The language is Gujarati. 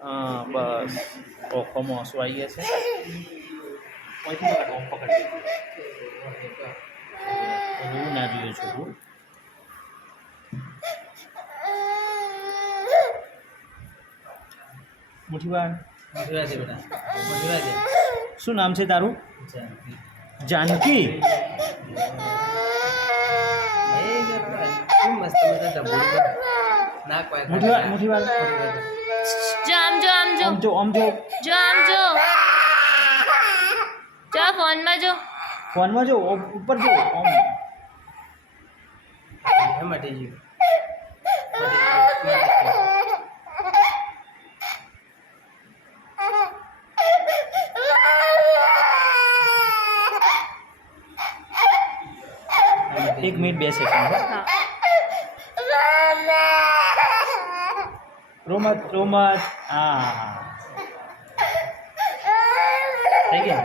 બસ ઓખોમાં ઓછું આવી ગયા છે. એવું ના જોઈએ છોકરું. મુઠીવાર શું નામ છે તારું? જાનકી. મુઠીવાર આમ જો આમ જો ફોનમાં જો. ફોનમાં જો ઉપર જો આમ. એક મિનિટ 2 સેકન્ડ. રોમત હા થઈ ગયા.